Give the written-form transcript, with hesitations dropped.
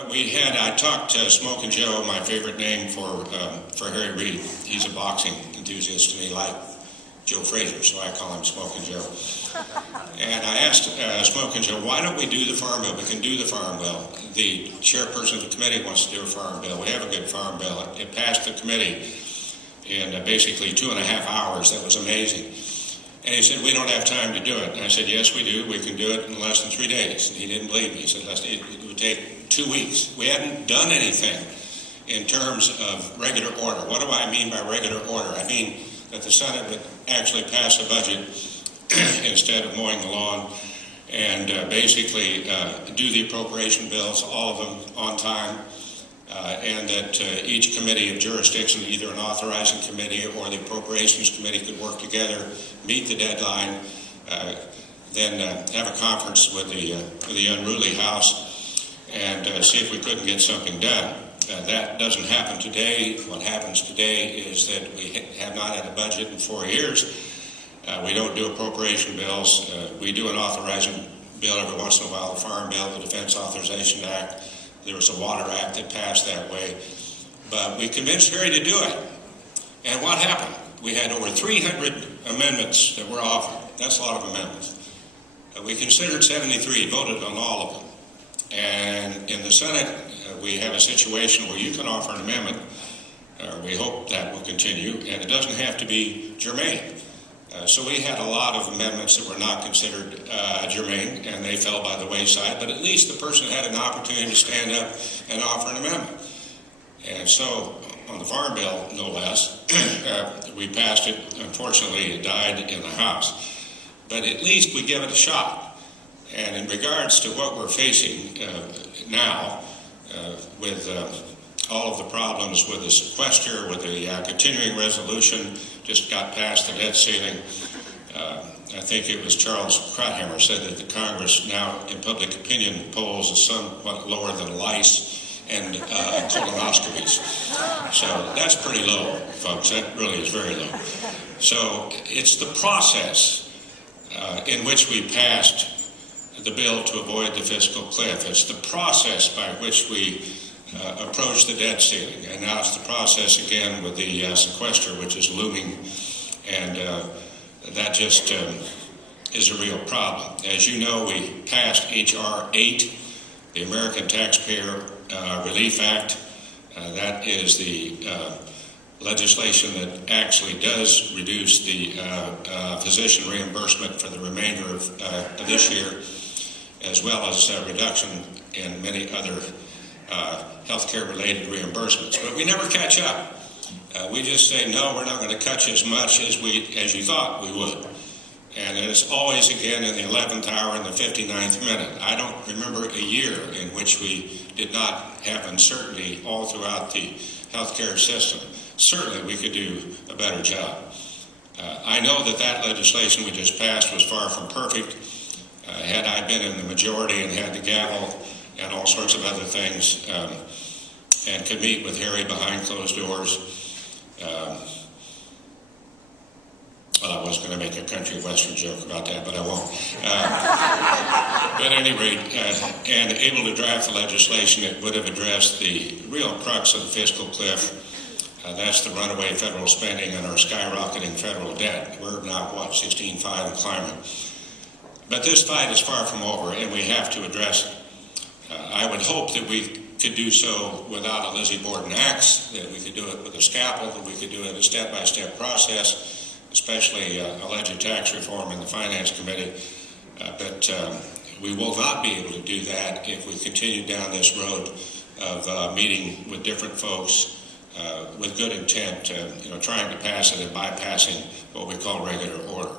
I talked to Smokin' Joe, my favorite name for Harry Reid. He's a boxing enthusiast to me, like Joe Frazier, so I call him Smokin' Joe. And I asked Smokin' Joe, why don't we do the farm bill? We can do the farm bill. The chairperson of the committee wants to do a farm bill. We have a good farm bill. It passed the committee in basically 2.5 hours. That was amazing. And he said, we don't have time to do it. And I said, yes, we do. We can do it in less than 3 days. And he didn't believe me. He said, it would take 2 weeks. We hadn't done anything in terms of regular order. What do I mean by regular order? I mean that the Senate would actually pass a budget instead of mowing the lawn, and basically do the appropriation bills, all of them on time, and that each committee of jurisdiction, either an authorizing committee or the appropriations committee, could work together, meet the deadline, then have a conference with the unruly House and see if we couldn't get something done. That doesn't happen today. What happens today is that we have not had a budget in 4 years. We don't do appropriation bills. We do an authorizing bill every once in a while, the Farm Bill, the Defense Authorization Act. There was a Water Act that passed that way. But we convinced Harry to do it. And what happened? We had over 300 amendments that were offered. That's a lot of amendments. We considered 73, voted on all of them. And in the Senate, we have a situation where you can offer an amendment, or we hope that will continue, and it doesn't have to be germane. So we had a lot of amendments that were not considered germane, and they fell by the wayside, but at least the person had an opportunity to stand up and offer an amendment. And so on the Farm Bill, no less, we passed it. Unfortunately, it died in the House. But at least we give it a shot. And in regards to what we're facing now, with all of the problems with the sequester, with the continuing resolution, just got past the debt ceiling. I think it was Charles Krauthammer said that the Congress now, in public opinion polls, is somewhat lower than lice and colonoscopies. So that's pretty low, folks. That really is very low. So it's the process in which we passed the bill to avoid the fiscal cliff. It's the process by which we approach the debt ceiling, and now it's the process again with the sequester, which is looming, and that just is a real problem. As you know, we passed H.R. 8, the American Taxpayer Relief Act. That is the legislation that actually does reduce the physician reimbursement for the remainder of this year, as well as a reduction in many other healthcare-related reimbursements. But we never catch up. We just say, no, we're not going to cut you as much as you thought we would. And it's always again in the 11th hour and the 59th minute. I don't remember a year in which we did not have uncertainty all throughout the healthcare system. Certainly we could do a better job. I know that legislation we just passed was far from perfect. Had I been in the majority and had the gavel and all sorts of other things, and could meet with Harry behind closed doors. Well, I was going to make a country western joke about that, but I won't. But at any rate, and able to draft the legislation that would have addressed the real crux of the fiscal cliff. That's the runaway federal spending and our skyrocketing federal debt. We're now, 16.5 and climbing. But this fight is far from over, and we have to address it. I would hope that we could do so without a Lizzie Borden axe, that we could do it with a scalpel, that we could do it a step-by-step process, especially alleged tax reform in the Finance Committee. But we will not be able to do that if we continue down this road of meeting with different folks with good intent, trying to pass it and bypassing what we call regular order.